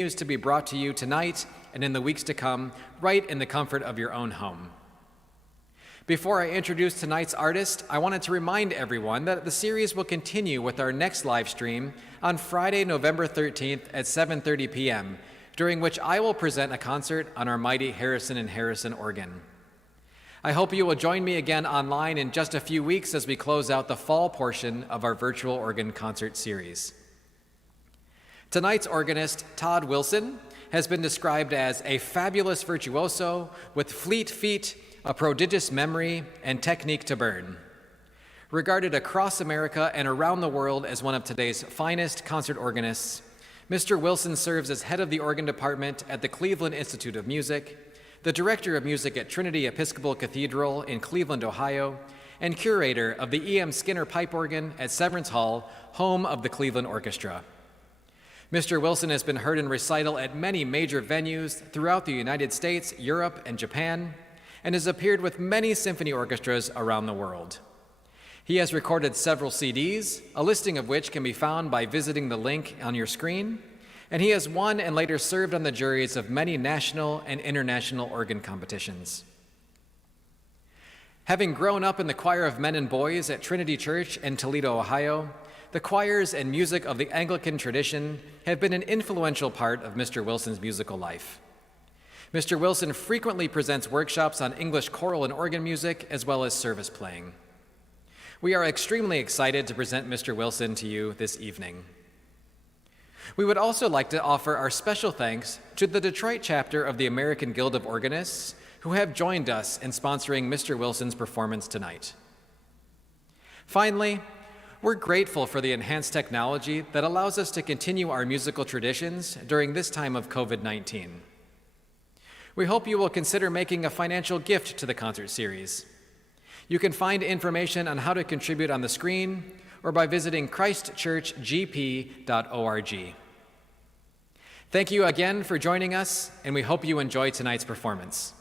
is to be brought to you tonight and in the weeks to come, right in the comfort of your own home. Before I introduce tonight's artist, I wanted to remind everyone that the series will continue with our next live stream on Friday, November 13th at 7:30 p.m., during which I will present a concert on our mighty Harrison & Harrison organ. I hope you will join me again online in just a few weeks as we close out the fall portion of our virtual organ concert series. Tonight's organist, Todd Wilson, has been described as a fabulous virtuoso with fleet feet, a prodigious memory, and technique to burn. Regarded across America and around the world as one of today's finest concert organists, Mr. Wilson serves as head of the organ department at the Cleveland Institute of Music, the director of music at Trinity Episcopal Cathedral in Cleveland, Ohio, and curator of the E.M. Skinner Pipe Organ at Severance Hall, home of the Cleveland Orchestra. Mr. Wilson has been heard in recital at many major venues throughout the United States, Europe, and Japan, and has appeared with many symphony orchestras around the world. He has recorded several CDs, a listing of which can be found by visiting the link on your screen, and he has won and later served on the juries of many national and international organ competitions. Having grown up in the choir of men and boys at Trinity Church in Toledo, Ohio, the choirs and music of the Anglican tradition have been an influential part of Mr. Wilson's musical life. Mr. Wilson frequently presents workshops on English choral and organ music, as well as service playing. We are extremely excited to present Mr. Wilson to you this evening. We would also like to offer our special thanks to the Detroit chapter of the American Guild of Organists, who have joined us in sponsoring Mr. Wilson's performance tonight. Finally, we're grateful for the enhanced technology that allows us to continue our musical traditions during this time of COVID-19. We hope you will consider making a financial gift to the concert series. You can find information on how to contribute on the screen or by visiting christchurchgp.org. Thank you again for joining us, and we hope you enjoy tonight's performance.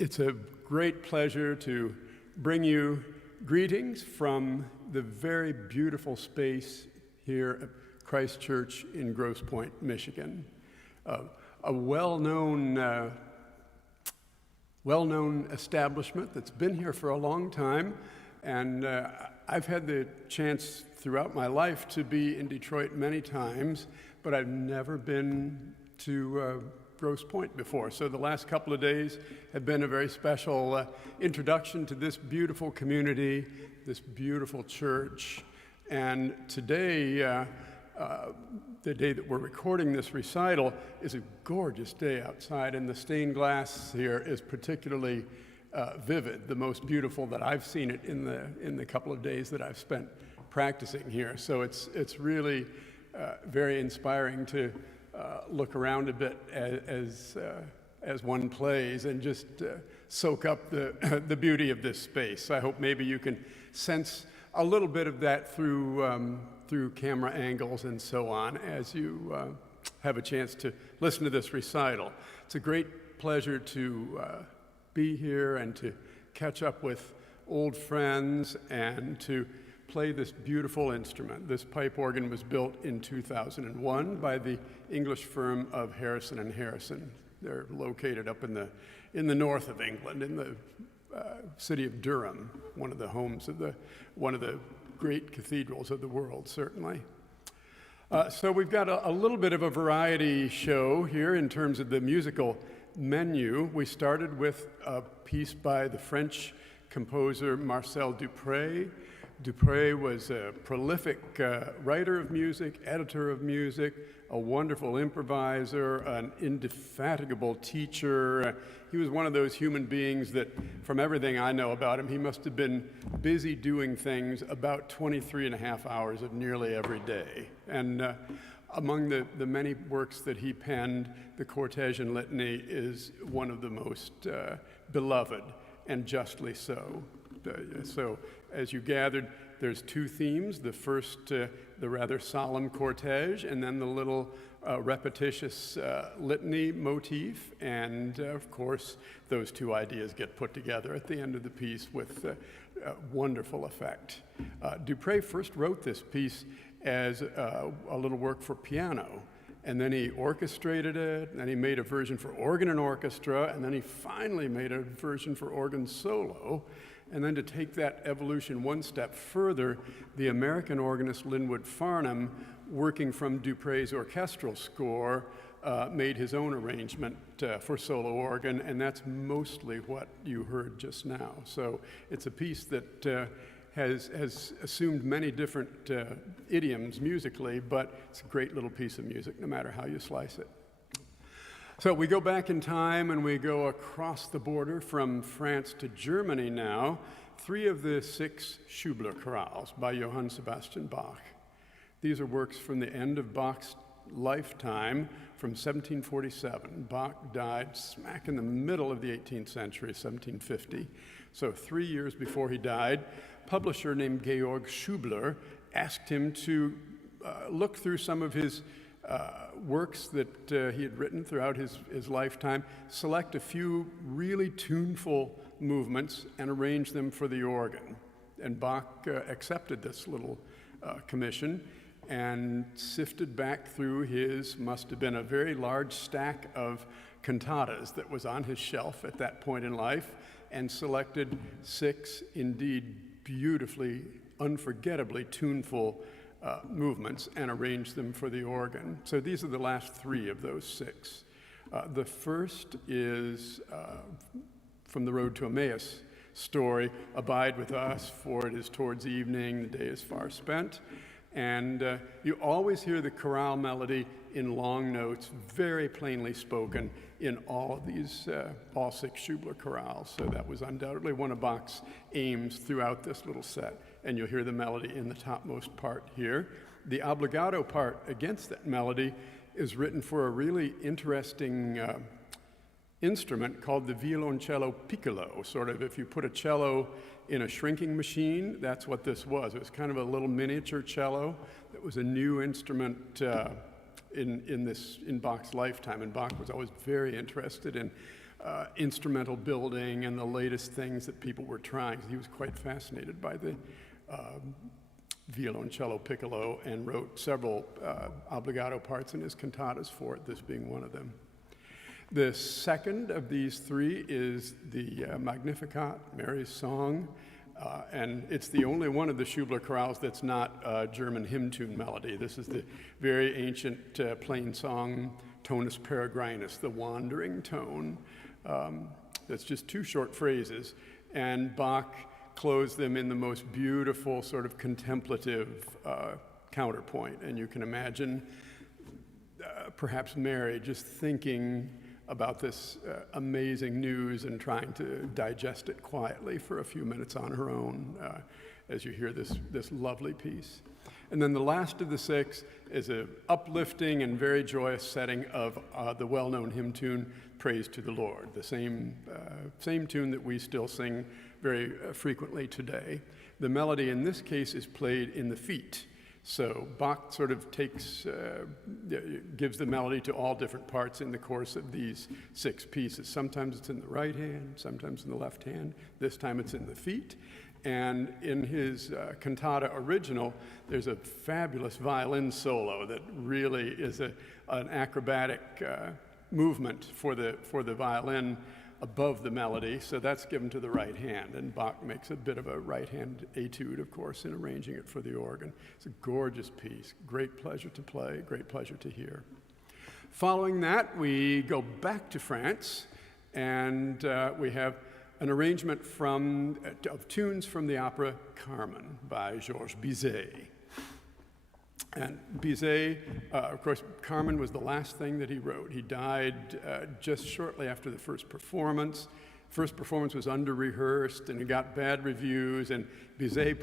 It's a great pleasure to bring you greetings from the very beautiful space here at Christ Church in Grosse Pointe, Michigan. A well-known establishment that's been here for a long time, and I've had the chance throughout my life to be in Detroit many times, but I've never been to Grosse Pointe before. So the last couple of days have been a very special introduction to this beautiful community, this beautiful church. And today, the day that we're recording this recital, is a gorgeous day outside, and the stained glass here is particularly vivid, the most beautiful that I've seen it in the couple of days that I've spent practicing here. So it's really very inspiring to look around a bit as one plays and just soak up the beauty of this space. I hope maybe you can sense a little bit of that through camera angles and so on as you have a chance to listen to this recital. It's a great pleasure to be here and to catch up with old friends and to play this beautiful instrument. This pipe organ was built in 2001 by the English firm of Harrison and Harrison. They're located up in the north of England, in the city of Durham, one of the homes of one of the great cathedrals of the world, certainly. So we've got a little bit of a variety show here in terms of the musical menu. We started with a piece by the French composer Marcel Dupre. Dupre was a prolific writer of music, editor of music, a wonderful improviser, an indefatigable teacher. He was one of those human beings that, from everything I know about him, he must have been busy doing things about 23 and a half hours of nearly every day. And among the many works that he penned, the Cortege and Litany is one of the most beloved, and justly so. So as you gathered, there's two themes. The first, the rather solemn cortege, and then the little repetitious litany motif. And of course, those two ideas get put together at the end of the piece with wonderful effect. Dupre first wrote this piece as a little work for piano, and then he orchestrated it, and then he made a version for organ and orchestra, and then he finally made a version for organ solo. And then to take that evolution one step further, the American organist Linwood Farnham, working from Dupre's orchestral score, made his own arrangement for solo organ, and that's mostly what you heard just now. So it's a piece that has assumed many different idioms musically, but it's a great little piece of music, no matter how you slice it. So we go back in time and we go across the border from France to Germany now. 3 of the 6 Schubler chorales by Johann Sebastian Bach. These are works from the end of Bach's lifetime, from 1747. Bach died smack in the middle of the 18th century, 1750. So 3 years before he died, a publisher named Georg Schubler asked him to look through some of his works that he had written throughout his lifetime, select a few really tuneful movements and arrange them for the organ. And Bach accepted this little commission and sifted back through his, must have been a very large stack of cantatas that was on his shelf at that point in life, and selected 6 indeed beautifully, unforgettably tuneful movements and arranged them for the organ. So these are the last 3 of those 6. The first is from the Road to Emmaus story, "Abide with us, for it is towards evening, the day is far spent." And you always hear the chorale melody in long notes, very plainly spoken in all of these, all 6 Schubler chorales. So that was undoubtedly one of Bach's aims throughout this little set. And you'll hear the melody in the topmost part here. The obbligato part against that melody is written for a really interesting instrument called the violoncello piccolo. Sort of, if you put a cello in a shrinking machine, that's what this was. It was kind of a little miniature cello that was a new instrument in Bach's lifetime. And Bach was always very interested in instrumental building and the latest things that people were trying. He was quite fascinated by the violoncello piccolo and wrote several obbligato parts in his cantatas for it, this being one of them. The second of these three is the Magnificat, Mary's Song, and it's the only one of the Schubler chorales that's not a German hymn tune melody. This is the very ancient plain song, tonus peregrinus, the wandering tone. That's just two short phrases, and Bach closed them in the most beautiful sort of contemplative counterpoint. And you can imagine perhaps Mary just thinking about this amazing news and trying to digest it quietly for a few minutes on her own as you hear this lovely piece. And then the last of the six is an uplifting and very joyous setting of the well-known hymn tune, Praise to the Lord, the same tune that we still sing very frequently today. The melody in this case is played in the feet. So Bach sort of gives the melody to all different parts in the course of these six pieces. Sometimes it's in the right hand, sometimes in the left hand. This time it's in the feet. And in his cantata original, there's a fabulous violin solo that really is an acrobatic movement for the violin above the melody, so that's given to the right hand, and Bach makes a bit of a right hand etude, of course, in arranging it for the organ. It's a gorgeous piece, great pleasure to play, great pleasure to hear. Following that, we go back to France, and we have an arrangement of tunes from the opera Carmen by Georges Bizet. And Bizet, of course, Carmen was the last thing that he wrote. He died just shortly after the first performance. First performance was under-rehearsed, and it got bad reviews, and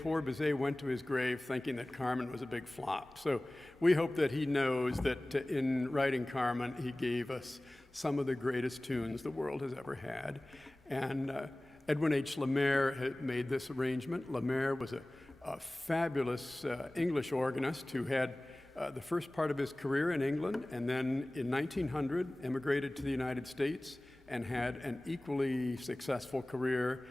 poor Bizet went to his grave thinking that Carmen was a big flop. So we hope that he knows that in writing Carmen, he gave us some of the greatest tunes the world has ever had. And Edwin H. Lemaire had made this arrangement. Lemaire was a fabulous English organist who had the first part of his career in England, and then in 1900 emigrated to the United States and had an equally successful career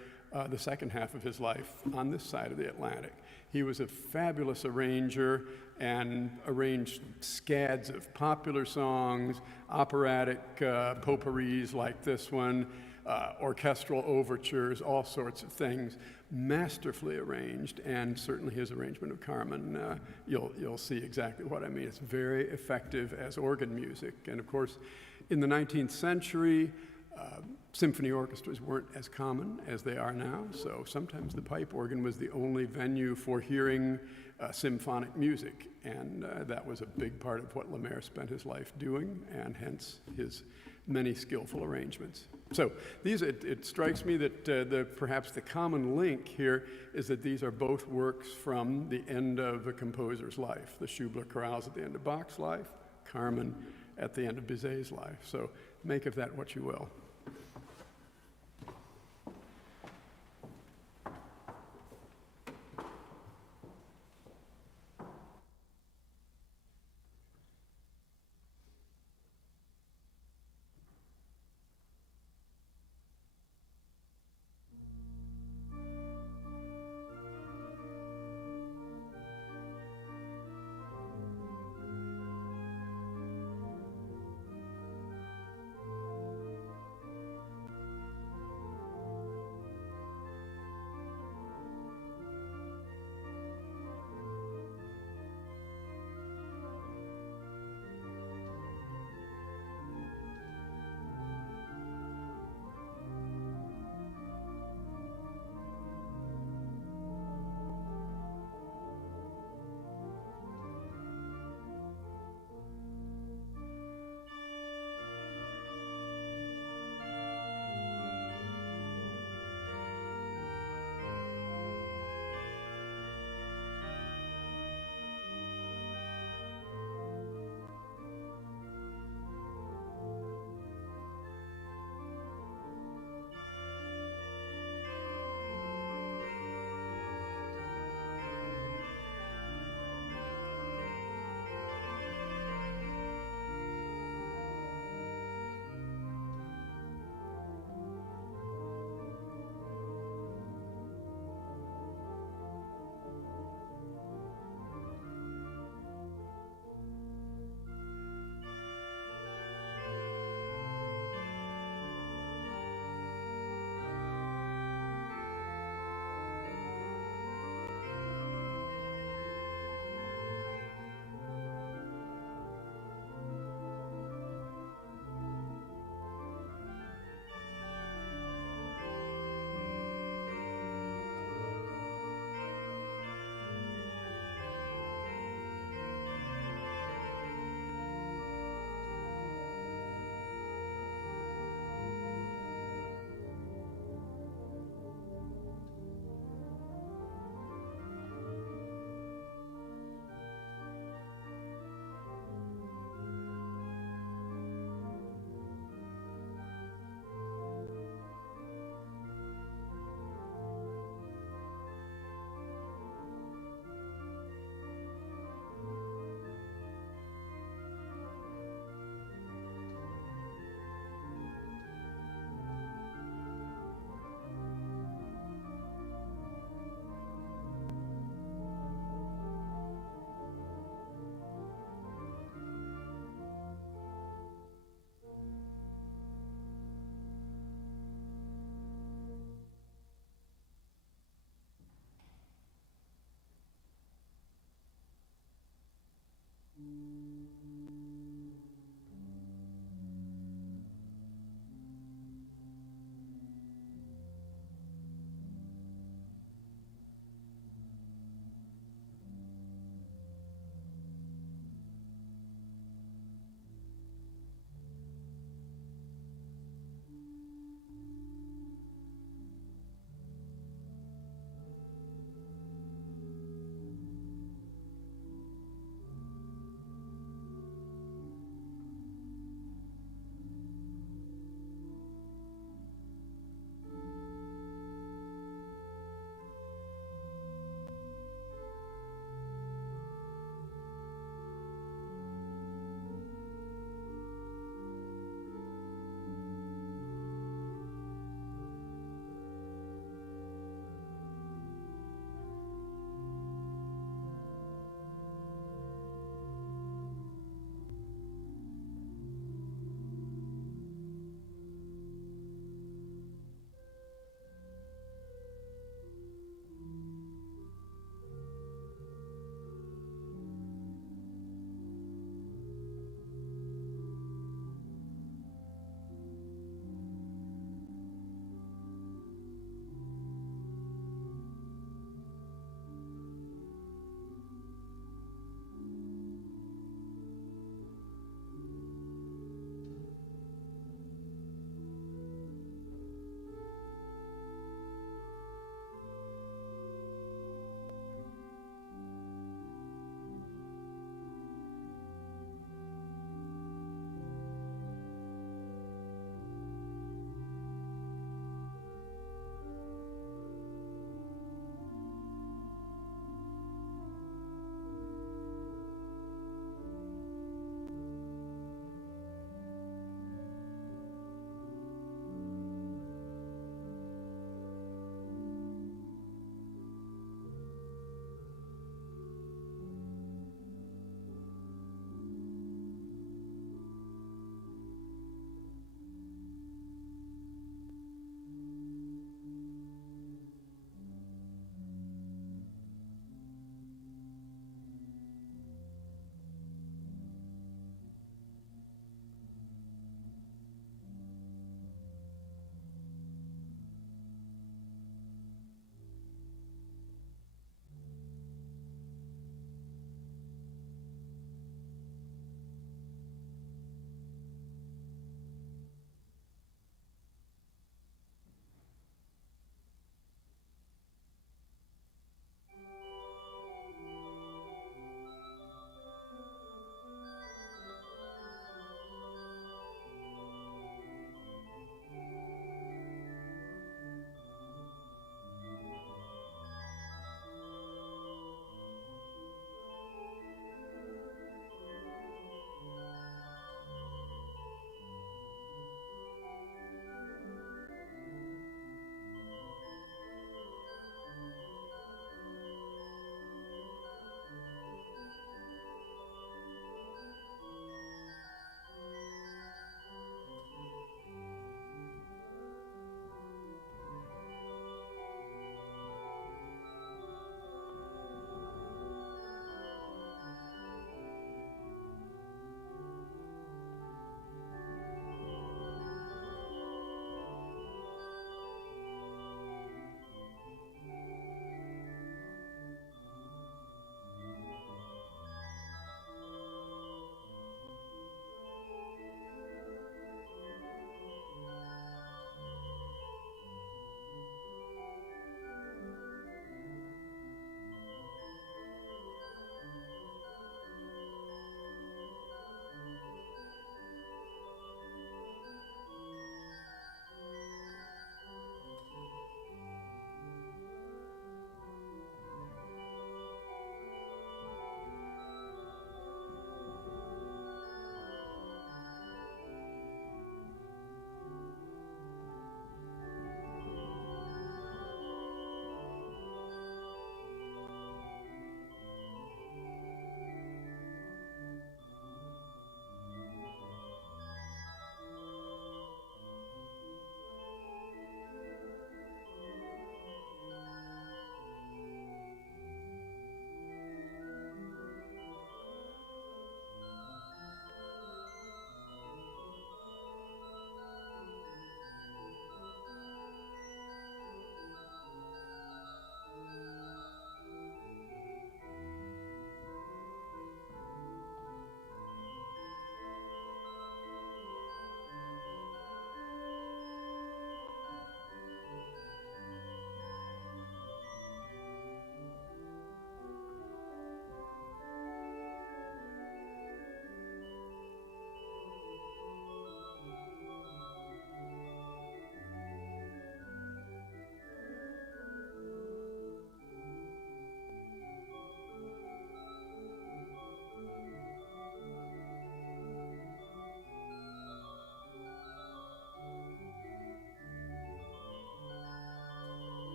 the second half of his life on this side of the Atlantic. He was a fabulous arranger and arranged scads of popular songs, operatic potpourris like this one, orchestral overtures, all sorts of things, masterfully arranged, and certainly his arrangement of Carmen, you'll see exactly what I mean. It's very effective as organ music. And of course, in the 19th century, symphony orchestras weren't as common as they are now, so sometimes the pipe organ was the only venue for hearing symphonic music, and that was a big part of what Lemaire spent his life doing, and hence his many skillful arrangements. So it strikes me that perhaps the common link here is that these are both works from the end of a composer's life. The Schubler chorales at the end of Bach's life, Carmen at the end of Bizet's life. So make of that what you will.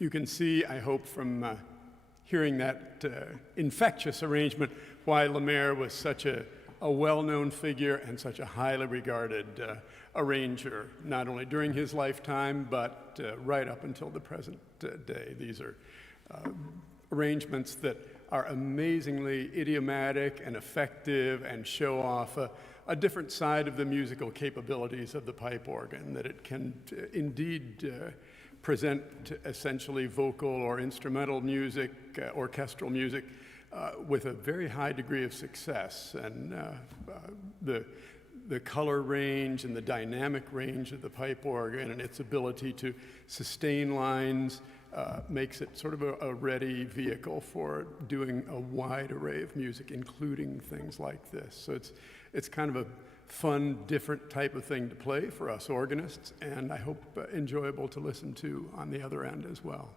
You can see, I hope, from hearing that infectious arrangement, why Lemaire was such a well-known figure and such a highly regarded arranger, not only during his lifetime, but right up until the present day. These are arrangements that are amazingly idiomatic and effective and show off a different side of the musical capabilities of the pipe organ, that it can indeed present essentially vocal or instrumental music, orchestral music, with a very high degree of success. And the color range and the dynamic range of the pipe organ and its ability to sustain lines makes it sort of a ready vehicle for doing a wide array of music, including things like this. So it's kind of a fun, different type of thing to play for us organists, and I hope enjoyable to listen to on the other end as well.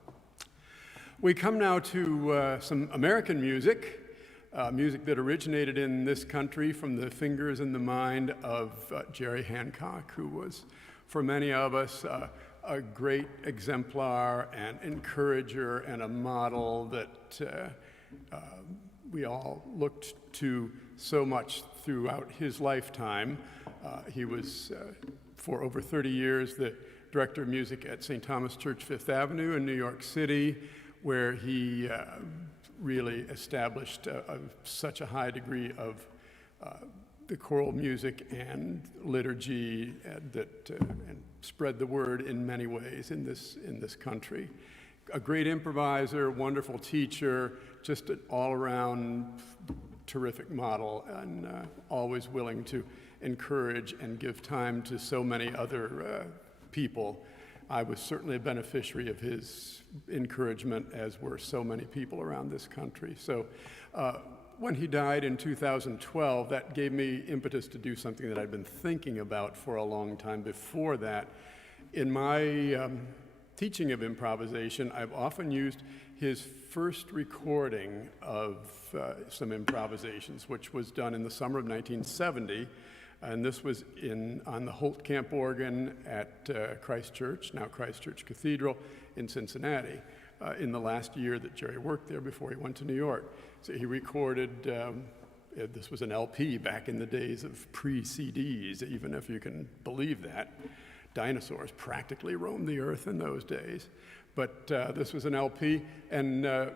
We come now to some American music, music that originated in this country from the fingers and the mind of Jerry Hancock, who was, for many of us, a great exemplar and encourager and a model that we all looked to so much throughout his lifetime. He was, for over 30 years, the director of music at St. Thomas Church, Fifth Avenue in New York City, where he really established such a high degree of the choral music and liturgy and spread the word in many ways in this country. A great improviser, wonderful teacher, just an all-around terrific model, and always willing to encourage and give time to so many other people. I was certainly a beneficiary of his encouragement, as were so many people around this country. So when he died in 2012, that gave me impetus to do something that I'd been thinking about for a long time before that. In my teaching of improvisation, I've often used his first recording of some improvisations, which was done in the summer of 1970. And this was on the Holt Camp organ at Christ Church, now Christ Church Cathedral in Cincinnati, in the last year that Jerry worked there before he went to New York. So he recorded, this was an LP back in the days of pre-CDs, even if you can believe that. Dinosaurs practically roamed the earth in those days. But this was an LP, and the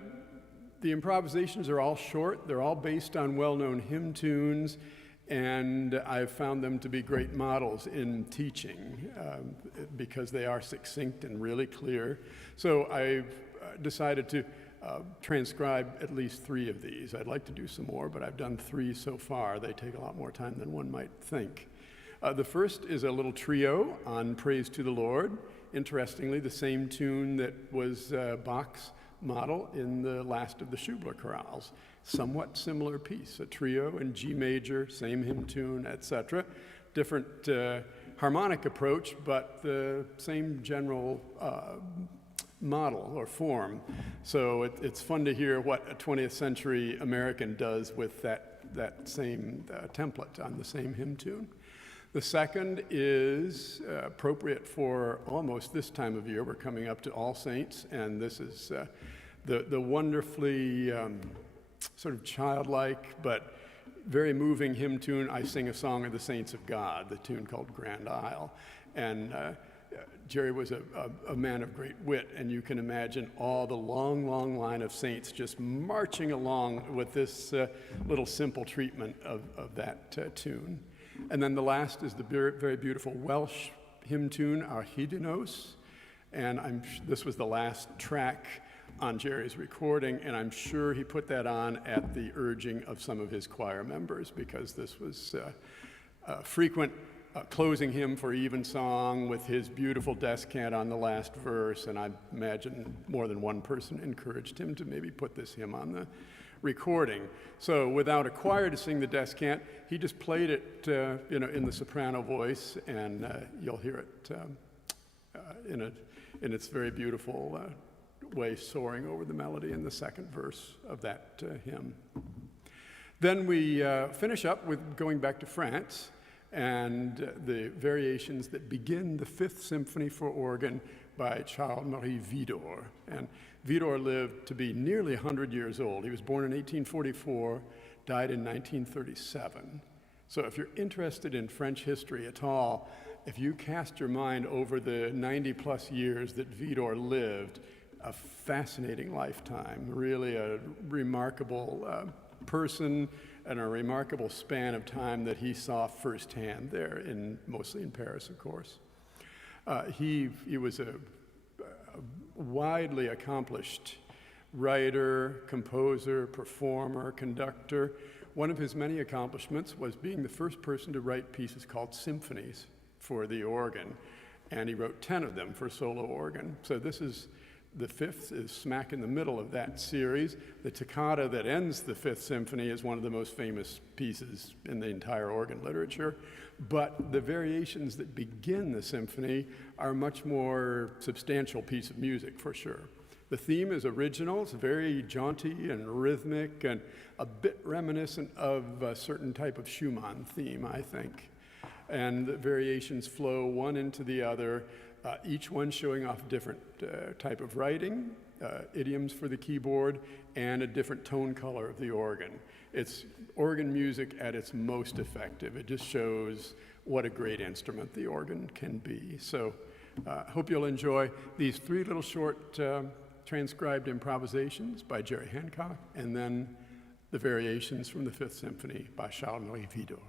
improvisations are all short. They're all based on well-known hymn tunes, and I've found them to be great models in teaching because they are succinct and really clear. So I've decided to transcribe at least 3 of these. I'd like to do some more, but I've done 3 so far. They take a lot more time than one might think. The first is a little trio on Praise to the Lord. Interestingly, the same tune that was Bach's model in the last of the Schubler chorales. Somewhat similar piece, a trio in G major, same hymn tune, etc. Different harmonic approach, but the same general model or form. So it's fun to hear what a 20th century American does with that same template on the same hymn tune. The second is appropriate for almost this time of year. We're coming up to All Saints, and this is the wonderfully sort of childlike but very moving hymn tune, I Sing a Song of the Saints of God, the tune called Grand Isle. And Jerry was a man of great wit, and you can imagine all the long, long line of saints just marching along with this little simple treatment of that tune. And then the last is the very beautiful Welsh hymn tune, Archidinos, and this was the last track on Jerry's recording, and I'm sure he put that on at the urging of some of his choir members, because this was a frequent closing hymn for evensong with his beautiful descant on the last verse, and I imagine more than one person encouraged him to maybe put this hymn on the recording. So without a choir to sing the descant, he just played it in the soprano voice, and you'll hear it in its very beautiful way soaring over the melody in the second verse of that hymn. Then we finish up with going back to France and the variations that begin the Fifth Symphony for organ by Charles-Marie Vidor. And Vidor lived to be nearly 100 years old. He was born in 1844, died in 1937. So if you're interested in French history at all, if you cast your mind over the 90-plus years that Vidor lived, a fascinating lifetime, really a remarkable person and a remarkable span of time that he saw firsthand there, mostly in Paris, of course. He was a widely accomplished writer, composer, performer, conductor. One of his many accomplishments was being the first person to write pieces called symphonies for the organ, and he wrote 10 of them for solo organ. So the fifth is smack in the middle of that series. The toccata that ends the Fifth Symphony is one of the most famous pieces in the entire organ literature. But the variations that begin the symphony are a much more substantial piece of music, for sure. The theme is original. It's very jaunty and rhythmic and a bit reminiscent of a certain type of Schumann theme, I think. And the variations flow one into the other, each one showing off a different type of writing, idioms for the keyboard, and a different tone color of the organ. It's organ music at its most effective. It just shows what a great instrument the organ can be. So I hope you'll enjoy these 3 little short transcribed improvisations by Jerry Hancock, and then the variations from the Fifth Symphony by Charles-Marie Vidor.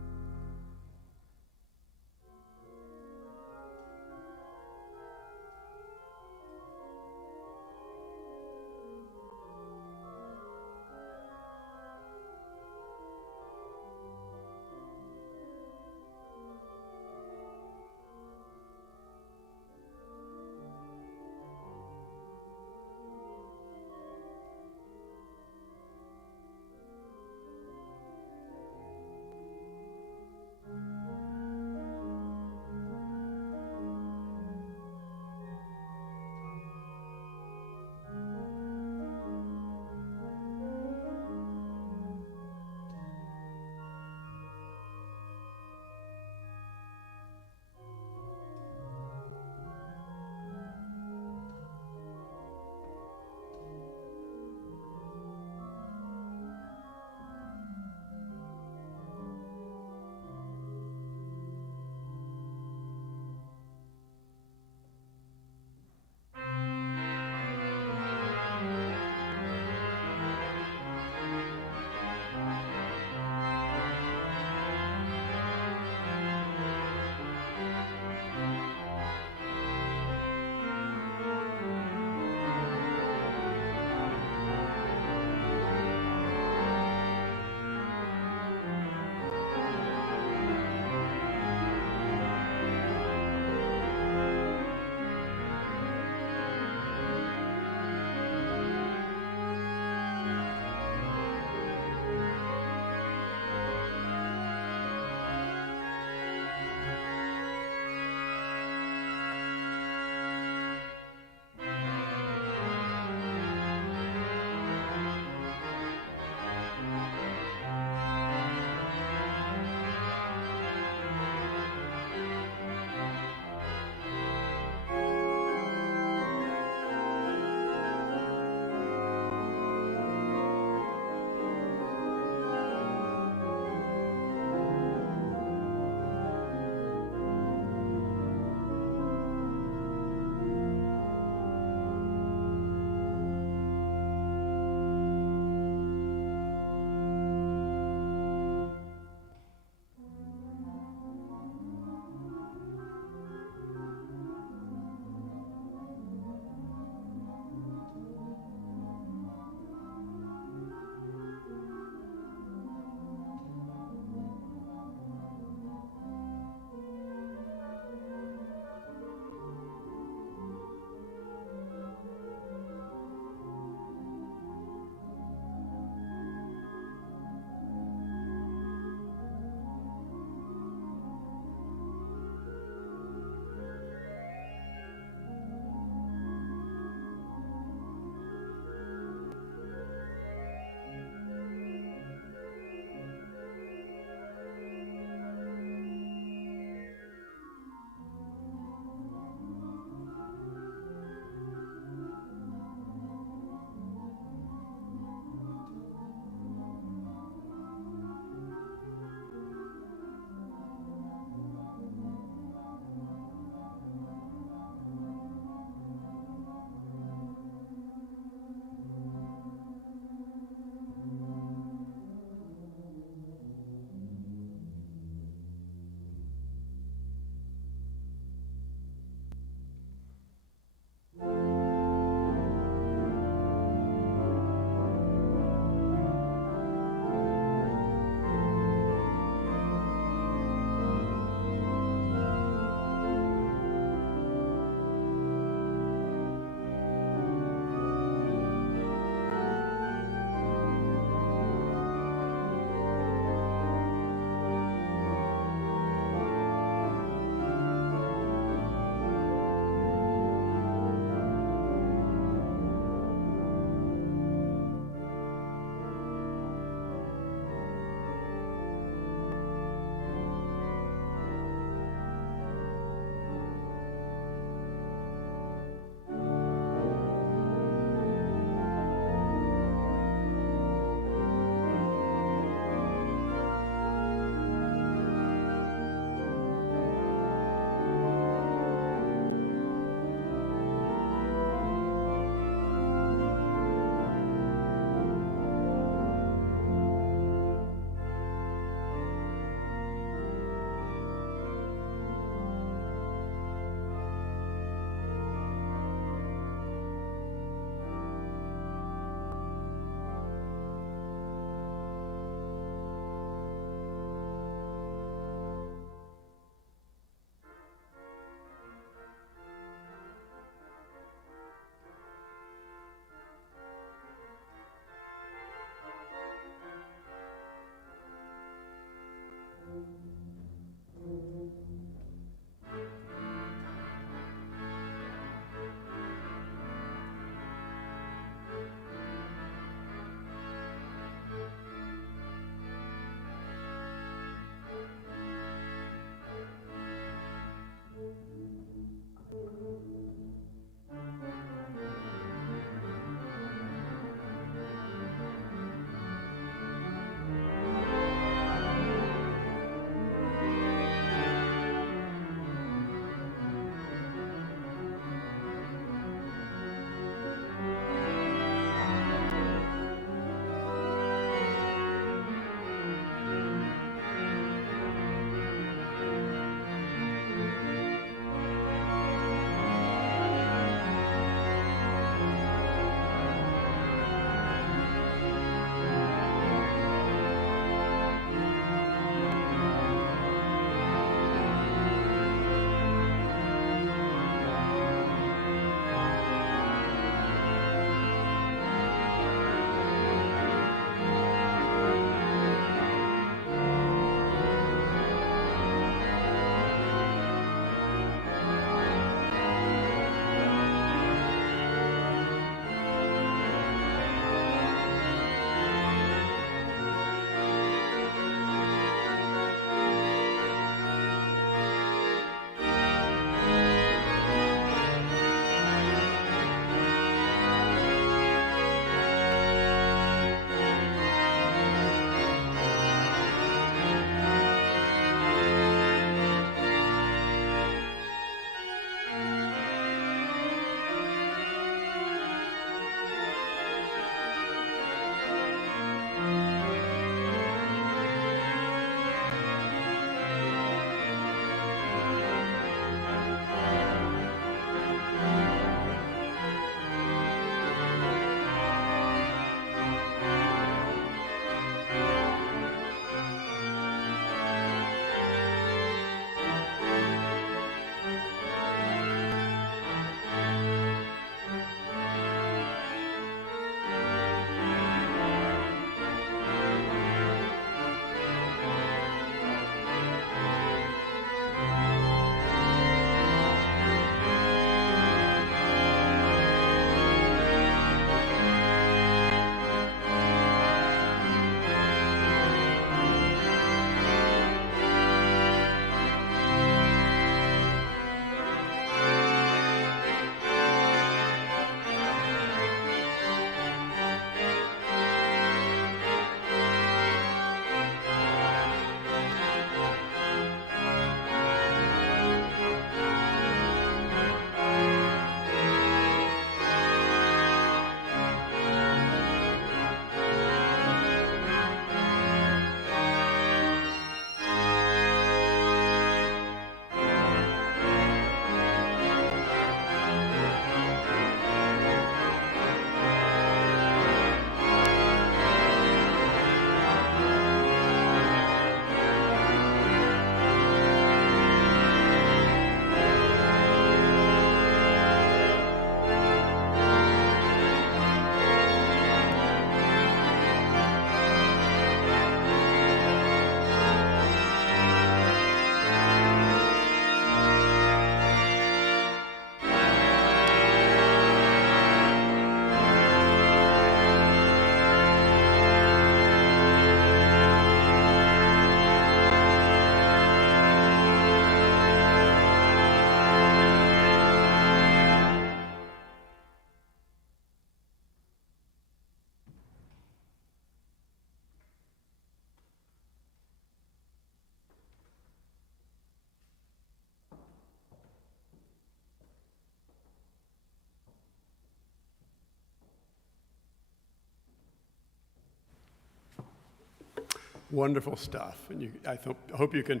Wonderful stuff. And I hope you can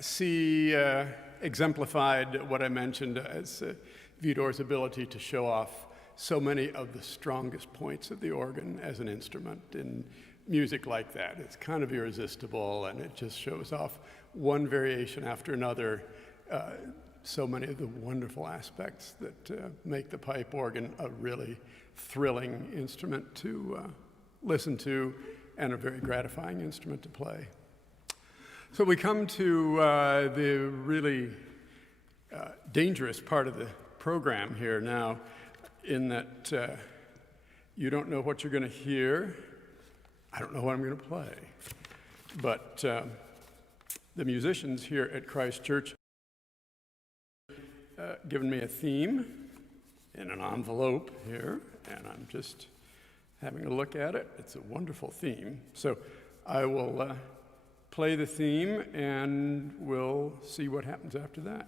see exemplified what I mentioned as Vidor's ability to show off so many of the strongest points of the organ as an instrument. In music like that, it's kind of irresistible, and it just shows off one variation after another, so many of the wonderful aspects that make the pipe organ a really thrilling instrument to listen to and a very gratifying instrument to play. So we come to the really dangerous part of the program here now, in that you don't know what you're going to hear. I don't know what I'm going to play. But the musicians here at Christ Church given me a theme in an envelope here, and I'm just having a look at it. It's a wonderful theme. So I will play the theme, and we'll see what happens after that.